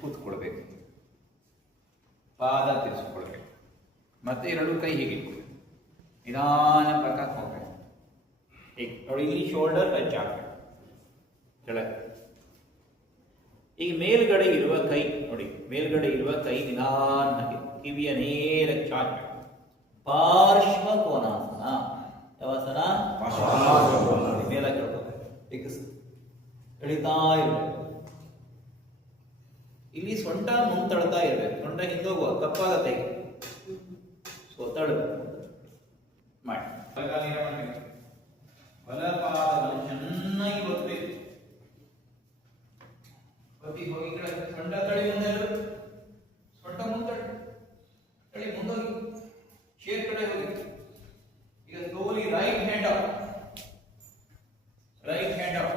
ಕೂತ್ಕೊಳ್ಬೇಕು. ಪಾದ ತಿರ್ಸ್ಕೊಳ್ಬೇಕು. ಮತ್ತೆ ಎರಡು ಕೈ ಹೀಗೆ ನಿಧಾನ ಪ್ರಕಾರ ಹೋಗ್ಬೇಕು. ಈಗ ನೋಡಿ, ಇಲ್ಲಿ ಶೋಲ್ಡರ್ ಟಚ್ ಆಗ್ಬೇಕು ಕೆಳಗೆ. ಈಗ ಮೇಲ್ಗಡೆ ಇರುವ ಕೈ ನೋಡಿ, ಮೇಲ್ಗಡೆ ಇರುವ ಕೈ ನಿಧಾನವಾಗಿ ಕಿವಿಯ ನೇರ ಚಾಚಬೇಕು. ಪಾರ್ಶ್ವ ಕೋನಾಸನ. ಯಾವಾಸನ? ಮೇಲ ಕೆಳಕೋಬೇಕು. ಈಗ ಎಳಿತಾ ಇರಬೇಕು. ಇಲ್ಲಿ ಸೊಂಟ ಮುಂತಳ್ತಾ ಇರಬೇಕು. ಸೊಂಟ ಹಿಂದೋಗುವ ಕಪ್ಪಾಗತ್ತೆ. ಸೊ ತಳ್ಳಬೇಕು ಮಾಡಿ. ಬಲಪಾದವನ್ನು ಚೆನ್ನಾಗಿ ಒತ್ತಬೇಕು. ಒತ್ತಿ ಹೋಗಿ ಕೆಳಗೆ. ಸೊಂಟ ತಳಿ ಮುಂದೆ, ಸೊಂಟ ಮುಂತಳಿ ತಳಿ ಮುಂದೋಗಿ ಶೇರ್ ಕಡೆ ಹೋಗಿ. ಈಗ slowly right hand up, right hand up.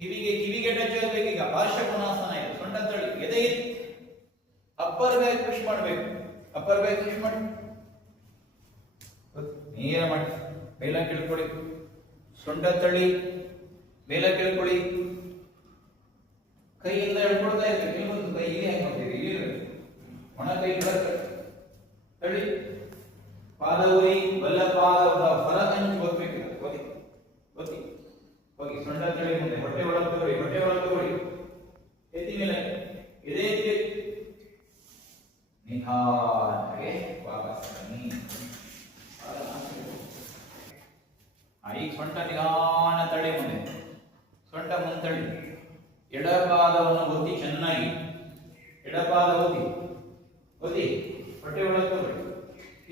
ಕಿವಿಗೆ ಟಚ್ ಆಗಬೇಕು. ಈಗ ಪಾರ್ಶ್ವಕೋನಾಸನ ಇದೆ. ಸೊಂಟ ತಳಿ ಎದೆ ಅಪ್ಪರ್ ಬ್ಯಾಕ್ ಪುಷ್ ಮಾಡಬೇಕು. ಅಪ್ಪರ್ ಬ್ಯಾಕ್ ಪುಷ್ ಮಾಡಿ ನೇರ ಮಾಡಿ ಮೇಲ ಕೆಳ್ಕೊಳ್ಳಿ. ಸೊಂಟ ತಳ್ಳಿ ಮೇಲ ಕೆಳ್ಕೊಳ್ಳಿ. ಕೈಯಿಂದ ಎಳ್ಕೊಳ್ತಾ ಇರ್ಬೇಕು. ಕೆಲವೊಂದು ಕೈ ಇಲ್ಲಿ ಹೆಂಗ್ ಮಾಡ್ತೀರಿ, ಇಲ್ಲಿ ಒಣ ಕೈ ತಳ್ಳಿ. ಪಾದ ಉರಿ, ಬಲ್ಲ ಪಾದ ಹೊರ ಹಂಚು ಒತ್ತಬೇಕು. ಒತ್ತಿ ಒತ್ತಿ ಹೋಗಿ. ಸೊಂಟ ತಳ್ಳಿ ಮುಂದೆ. ಹೊಟ್ಟೆ ಒಳಗೆ ತಗೊಳ್ಳಿ, ಹೊಟ್ಟೆ ಒಳಗೆ ತಗೊಳ್ಳಿ. ಎತ್ತಿ ಮೇಲೆ ಎದೆ ಎತ್ತಿ ನಿಧಾನವಾಗಿ ವಾಪಸ್ ಬನ್ನಿ. ಈಗ ಸೊಂಟ ನಿಧಾನ ತಳ್ಳಿ ಮುಂದೆ. ಸೊಂಟ ಮುಂತಳ್ಳಿ. ಎಡಪಾದವನ್ನು ಒತ್ತಿ ಚೆನ್ನಾಗಿ. ಎಡಪಾದ ಒತ್ತಿ ಒತ್ತಿ ಹೊಟ್ಟೆ ಒಳಗೆ ತಗೊಳ್ಳಿ.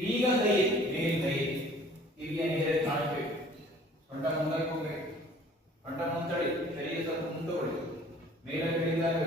ಈಗ ಕೈ ಮೇಲ್ ಕೈ ಕಿವಿಯ ನೇರ ಕಾಣಬೇಕು. ಸೊಂಟ ಮುಂದಕ್ಕೆ ಹೋಗ್ಬೇಕು. ಸೊಂಟ ಮುಂತಳಿ. ಶರೀರ ಸ್ವಲ್ಪ ಮುಂದೆ ತಗೊಳ್ಳಿ. ಮೇಲೆ ಕೆಳಗೆ